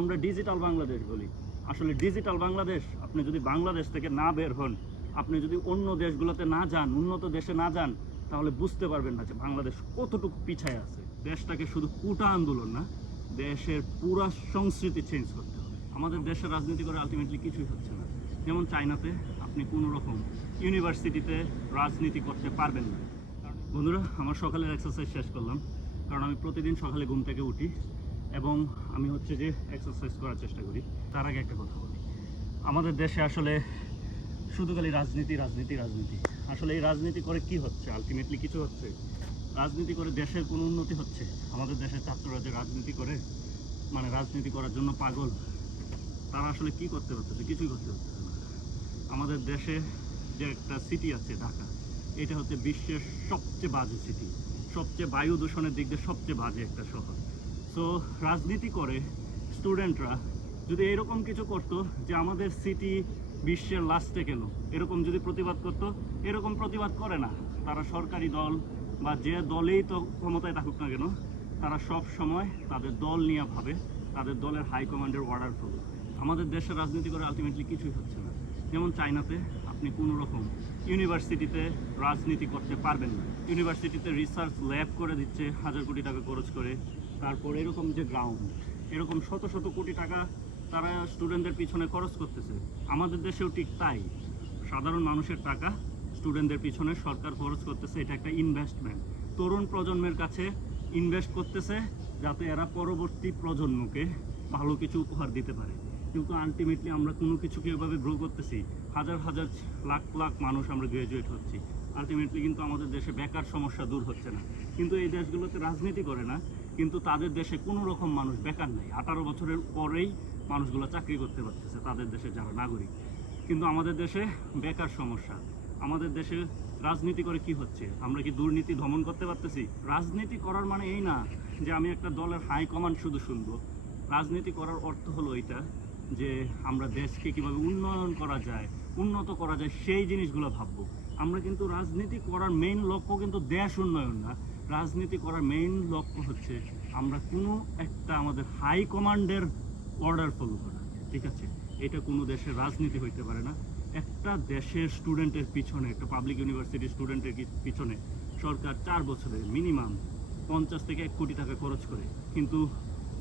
আমরা ডিজিটাল বাংলাদেশ বলি। আসলে ডিজিটাল বাংলাদেশ, আপনি যদি বাংলাদেশ থেকে না বের হন, আপনি যদি অন্য দেশগুলোতে না যান, উন্নত দেশে না যান, তাহলে বুঝতে পারবেন না যে বাংলাদেশ কতটুকু পিছায় আছে। দেশটাকে শুধু কোটা আন্দোলন না, দেশের পুরো সংস্কৃতি চেঞ্জ করতে হবে। আমাদের দেশের রাজনীতি করে আলটিমেটলি কিছুই হচ্ছে না। যেমন চায়নাতে আপনি কোনো রকম ইউনিভার্সিটিতে রাজনীতি করতে পারবেন না। বন্ধুরা, আমার সকালের এক্সারসাইজ শেষ করলাম, কারণ আমি প্রতিদিন সকালে ঘুম থেকে উঠি এবং আমি হচ্ছে যে এক্সারসাইজ করার চেষ্টা করি। তার আগে একটা কথা বলি, আমাদের দেশে আসলে শুধু খালি রাজনীতি রাজনীতি রাজনীতি। আসলে এই রাজনীতি করে কি হচ্ছে? আলটিমেটলি কিছু হচ্ছে? রাজনীতি করে দেশের কোনো উন্নতি হচ্ছে? আমাদের দেশের ছাত্ররা যে রাজনীতি করে, মানে রাজনীতি করার জন্য পাগল, তারা আসলে কি করতে পারতেছে? কিছুই করতে পারতেছে না। আমাদের দেশে যে একটা সিটি আছে ঢাকা, এটা হচ্ছে বিশ্বের সবচেয়ে বাজে সিটি, সবচেয়ে বায়ু দূষণের দিক দিয়ে সবচেয়ে বাজে একটা শহর। সো রাজনীতি করে স্টুডেন্টরা যদি এরকম কিছু করতো যে আমাদের সিটি বিশ্বের লাস্টে কেন, এরকম যদি প্রতিবাদ করতো, এরকম প্রতিবাদ করে না। তারা সরকারি দল বা যে দলেই তো ক্ষমতায় থাকুক না কেন, তারা সব সময় তাদের দল নিয়ে ভাবে, তাদের দলের হাইকমান্ডের অর্ডার ফলো। আমাদের দেশের রাজনীতি করে আলটিমেটলি কিছুই হচ্ছে না। যেমন চায়নাতে আপনি কোনো রকম ইউনিভার্সিটিতে রাজনীতি করতে পারবেন না। ইউনিভার্সিটিতে রিসার্চ ল্যাব করে দিচ্ছে হাজার কোটি টাকা খরচ করে। তারপর এরকম যে গ্রাউন্ড, এরকম শত শত কোটি টাকা তারা স্টুডেন্টদের পিছনে খরচ করতেছে। আমাদের দেশেও ঠিক তাই, সাধারণ মানুষের টাকা স্টুডেন্টদের পিছনে সরকার খরচ করতেছে। এটা একটা ইনভেস্টমেন্ট, তরুণ প্রজন্মের কাছে ইনভেস্ট করতেছে যাতে এরা পরবর্তী প্রজন্মকে ভালো কিছু উপহার দিতে পারে। কিন্তু আলটিমেটলি আমরা কোনো কিছুকে এভাবে গ্রো করতেছি, হাজার হাজার লাখ লাখ মানুষ আমরা গ্র্যাজুয়েট হচ্ছি, আলটিমেটলি কিন্তু আমাদের দেশে বেকার সমস্যা দূর হচ্ছে না। কিন্তু এই দেশগুলোতে রাজনীতি করে না, কিন্তু তাদের দেশে কোনো রকম মানুষ বেকার নাই। 18 বছরের পরেই মানুষগুলো চাকরি করতে পারতেছে, তাদের দেশে যারা নাগরিক। কিন্তু আমাদের দেশে বেকার সমস্যা। আমাদের দেশে রাজনীতি করে কি হচ্ছে? আমরা কি দুর্নীতি দমন করতে পারতেছি? রাজনীতি করার মানে এই না যে আমি একটা দলের হাইকমান্ড শুধু শুনবো। রাজনীতি করার অর্থ হলো এটা যে আমরা দেশকে কিভাবে উন্নয়ন করা যায়, উন্নত করা যায়, সেই জিনিসগুলো ভাববো। আমরা কিন্তু রাজনীতি করার মেইন লক্ষ্য কিন্তু দেশ উন্নয়ন না। রাজনীতি করার মেইন লক্ষ্য হচ্ছে আমরা কোনো একটা আমাদের হাই কমান্ডের অর্ডার ফলো করা। ঠিক আছে, এটা কোনো দেশের রাজনীতি হইতে পারে না। একটা দেশের স্টুডেন্টের পিছনে, একটা পাবলিক ইউনিভার্সিটির স্টুডেন্টের পিছনে সরকার 4 বছরে মিনিমাম 50 থেকে 1 কোটি টাকা খরচ করে, কিন্তু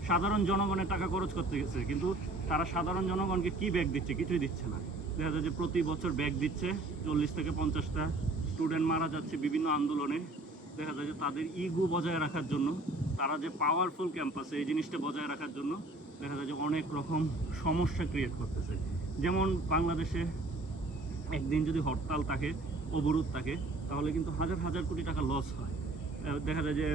সাধারণ জনগণের টাকা খরচ করতে গেছে, কিন্তু তারা সাধারণ জনগণকে কি ব্যাগ দিচ্ছে? কিছুই দিচ্ছে না। দেখা যায় যে প্রতি বছর ব্যাগ দিচ্ছে 40 থেকে 50টা স্টুডেন্ট মারা যাচ্ছে বিভিন্ন আন্দোলনে। দেখা যায় যে তাদের ইগো বজায় রাখার জন্য, তারা যে পাওয়ারফুল ক্যাম্পাসে, এই জিনিসটা বজায় রাখার জন্য দেখা যায় যে অনেক রকম সমস্যা ক্রিয়েট করতেছে। যেমন বাংলাদেশে একদিন যদি হরতাল থাকে, অবরোধ থাকে, তাহলে কিন্তু হাজার হাজার কোটি টাকা লস হয়। দেখা যায় যে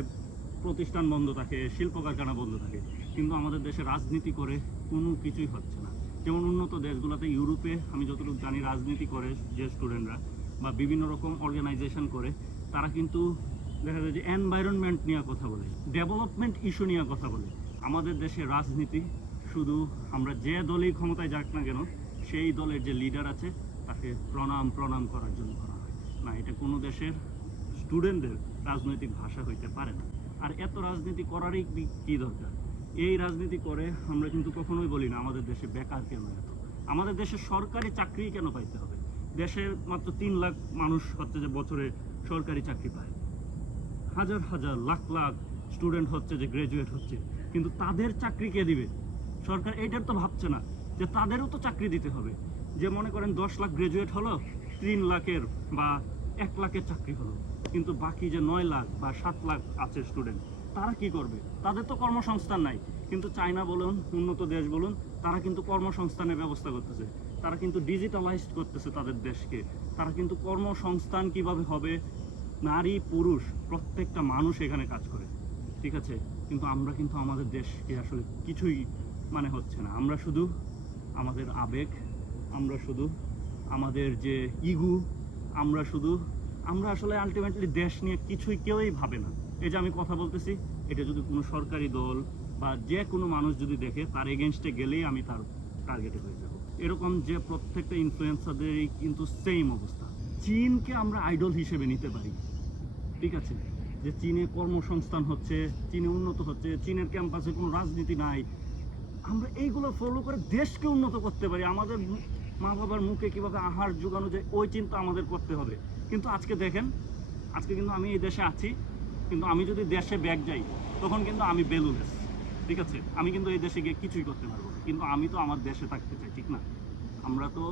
প্রতিষ্ঠান বন্ধ থাকে, শিল্প কারখানা বন্ধ থাকে। কিন্তু আমাদের দেশে রাজনীতি করে কোনো কিছুই হচ্ছে না। যেমন উন্নত দেশগুলোতে, ইউরোপে আমি যতটুকু জানি, রাজনীতি করে যে স্টুডেন্টরা বা বিভিন্ন রকম অর্গানাইজেশন করে, তারা কিন্তু দেখা যায় যে এনভায়রনমেন্ট নিয়ে কথা বলে, ডেভেলপমেন্ট ইস্যু নিয়ে কথা বলে। আমাদের দেশে রাজনীতি শুধু আমরা যে দলই ক্ষমতায় যাক না কেন, সেই দলের যে লিডার আছে তাকে প্রণাম প্রণাম করার জন্য করা হয় না। এটা কোনো দেশের স্টুডেন্টদের রাজনৈতিক ভাষা হইতে পারে না। আর এত রাজনীতি করারই কী দরকার? এই রাজনীতি করে আমরা কিন্তু কখনোই বলি না আমাদের দেশে বেকার কেন এত, আমাদের দেশে সরকারি চাকরি কেন পাইতে হবে। দেশের মাত্র 3 লাখ মানুষ হচ্ছে যে বছরে সরকারি চাকরি পায়, হাজার হাজার লাখ লাখ স্টুডেন্ট হচ্ছে যে গ্র্যাজুয়েট হচ্ছে, কিন্তু তাদের চাকরি কে দিবে? সরকার এইটার তো ভাবছে না যে তাদেরও তো চাকরি দিতে হবে। যে মনে করেন 10 লাখ গ্র্যাজুয়েট হলো, 3 লাখের বা 1 লাখের চাকরি হলো, কিন্তু বাকি যে 9 লাখ বা 7 লাখ আছে স্টুডেন্ট, তারা কি করবে? তাদের তো কর্মসংস্থান নাই। কিন্তু চায়না বলুন, উন্নত দেশ বলুন, তারা কিন্তু কর্মসংস্থানের ব্যবস্থা করতেছে, তারা কিন্তু ডিজিটালাইজড করতেছে তাদের দেশকে। তারা কিন্তু কর্মসংস্থান কিভাবে হবে, নারী পুরুষ প্রত্যেকটা মানুষ এখানে কাজ করে। ঠিক আছে, কিন্তু আমরা কিন্তু আমাদের দেশকে আসলে কিছুই মানে হচ্ছে না। আমরা শুধু আমাদের আবেগ, আমরা শুধু আমাদের যে ইগো, আমরা আসলে আলটিমেটলি দেশ নিয়ে কিছুই কেউই ভাবে না। এই যে আমি কথা বলতেছি, এটা যদি কোনো সরকারি দল বা যে কোনো মানুষ যদি দেখে, তার এগেনস্টে গেলেই আমি তার টার্গেটে হয়ে যাব। এরকম যে প্রত্যেকটা ইনফ্লুয়েন্সারদেরই কিন্তু সেম অবস্থা। চীনকে আমরা আইডল হিসেবে নিতে পারি, ঠিক আছে, যে চীনে কর্মসংস্থান হচ্ছে, চীনে উন্নত হচ্ছে, চীনের ক্যাম্পাসে কোনো রাজনীতি নাই, আমরা এইগুলো ফলো করে দেশকে উন্নত করতে পারি। আমাদের মা বাবার মুখে কীভাবে আহার জোগানো যায় ওই চিন্তা আমাদের করতে হবে। কিন্তু আজকে দেখেন, আজকে কিন্তু আমি এই দেশে আছি, কিন্তু আমি যদি দেশে ব্যাক যাই তখন কিন্তু আমি বেলুলেস, ঠিক আছে? আমি কিন্তু এই দেশে গিয়ে কিছুই করতে পারবো না। কিন্তু আমি তো আমার দেশে থাকতে চাই, ঠিক না? আমরা তো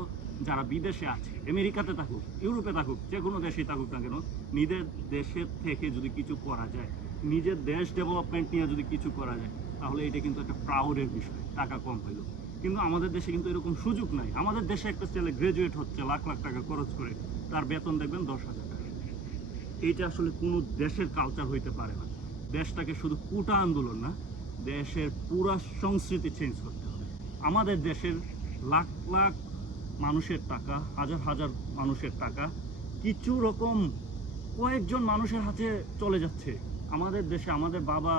যারা বিদেশে আছে, আমেরিকাতে থাকুক, ইউরোপে থাকুক, যে কোনো দেশেই থাকুক না কেন, নিজের দেশের থেকে যদি কিছু করা যায়, নিজের দেশ ডেভেলপমেন্ট নিয়ে যদি কিছু করা যায়, তাহলে এটা কিন্তু একটা প্রাউডের বিষয়, টাকা কম হইলো। কিন্তু আমাদের দেশে কিন্তু এরকম সুযোগ নাই। আমাদের দেশে একটা ছেলে গ্রাজুয়েট হচ্ছে লাখ লাখ টাকা খরচ করে, তার বেতন দেখবেন 10,000 টাকা। এইটা আসলে কোনো দেশের কালচার হইতে পারে না। দেশটাকে শুধু কোটা আন্দোলন না, দেশের পুরা সংস্কৃতি চেঞ্জ করতে হবে। আমাদের দেশের লাখ লাখ মানুষের টাকা, হাজার হাজার মানুষের টাকা কিছু রকম কয়েকজন মানুষের হাতে চলে যাচ্ছে। আমাদের দেশে আমাদের বাবা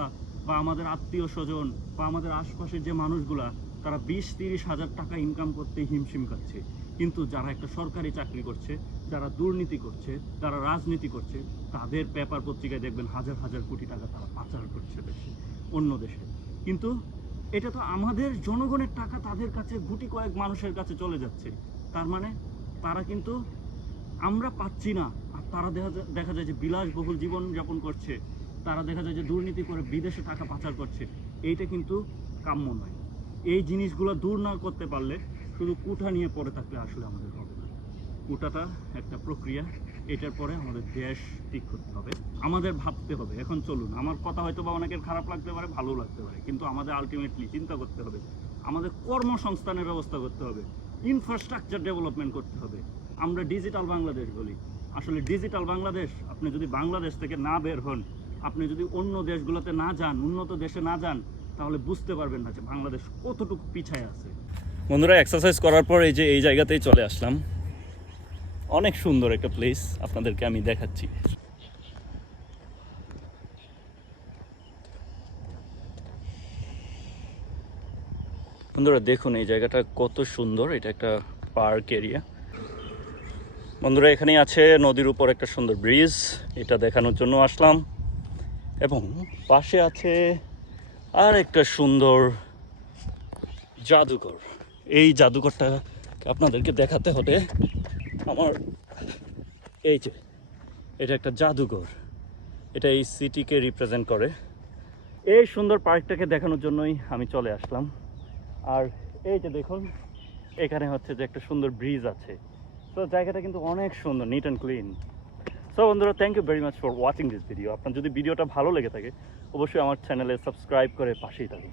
বা আমাদের আত্মীয় স্বজন বা আমাদের আশপাশের যে মানুষগুলা, তারা 20-30 হাজার টাকা ইনকাম করতে হিমশিম খাচ্ছে। কিন্তু যারা একটা সরকারি চাকরি করছে, যারা দুর্নীতি করছে, যারা রাজনীতি করছে, তাদের পেপার পত্রিকায় দেখবেন হাজার হাজার কোটি টাকা তারা পাচার করছে দেশে, অন্য দেশে। কিন্তু এটা তো আমাদের জনগণের টাকা তাদের কাছে গুটি কয়েক মানুষের কাছে চলে যাচ্ছে। তার মানে তারা কিন্তু, আমরা পাচ্ছি না, আর তারা দেখা যায় যে বিলাসবহুল জীবন যাপন করছে, তারা দেখা যায় যে দুর্নীতি করে বিদেশে টাকা পাচার করছে। এইটা কিন্তু কাম্য নয়। এই জিনিসগুলো দূর না করতে পারলে শুধু কুঠা নিয়ে পড়ে থাকলে আসলে আমাদের হবে না। কুটাটা একটা প্রক্রিয়া, এটার পরে আমাদের দেশ ঠিক করতে হবে, আমাদের ভাবতে হবে। এখন চলুন, আমার কথা হয়তো বা অনেকের খারাপ লাগতে পারে, ভালো লাগতে পারে, কিন্তু আমাদের আলটিমেটলি চিন্তা করতে হবে, আমাদের কর্মসংস্থানের ব্যবস্থা করতে হবে, ইনফ্রাস্ট্রাকচার ডেভেলপমেন্ট করতে হবে। আমরা ডিজিটাল বাংলাদেশ বলি, আসলে ডিজিটাল বাংলাদেশ, আপনি যদি বাংলাদেশ থেকে না বের হন, আপনি যদি অন্য দেশগুলোতে না যান, উন্নত দেশে না যান, তাহলে বুঝতে পারবেন না যে বাংলাদেশ কতটুকু পিছায় আছে। বন্ধুরা, এক্সারসাইজ করার পর এই যে এই জায়গাতেই চলে আসলাম। অনেক সুন্দর একটা প্লেস, আপনাদেরকে আমি দেখাচ্ছি। বন্ধুরা দেখুন এই জায়গাটা কত সুন্দর, এটা একটা পার্ক এরিয়া। বন্ধুরা এখানেই আছে নদীর উপর একটা সুন্দর ব্রিজ, এটা দেখানোর জন্য আসলাম। এবং পাশে আছে আর একটা সুন্দর জাদুঘর। এই জাদুঘরটা আপনাদেরকে দেখাতে হলে আমার, এই যে এটা একটা জাদুঘর, এটা এই সিটিকে রিপ্রেজেন্ট করে। এই সুন্দর পার্কটাকে দেখানোর জন্যই আমি চলে আসলাম। আর এই যে দেখুন, এখানে হচ্ছে যে একটা সুন্দর ব্রিজ আছে। তো জায়গাটা কিন্তু অনেক সুন্দর, নিট অ্যান্ড ক্লিন। সো বন্ধুরা, thank you very much for watching this video. আপনার যদি ভিডিওটা ভালো লেগে থাকে অবশ্যই আমার চ্যানেলে সাবস্ক্রাইব করে পাশেই থাকুন।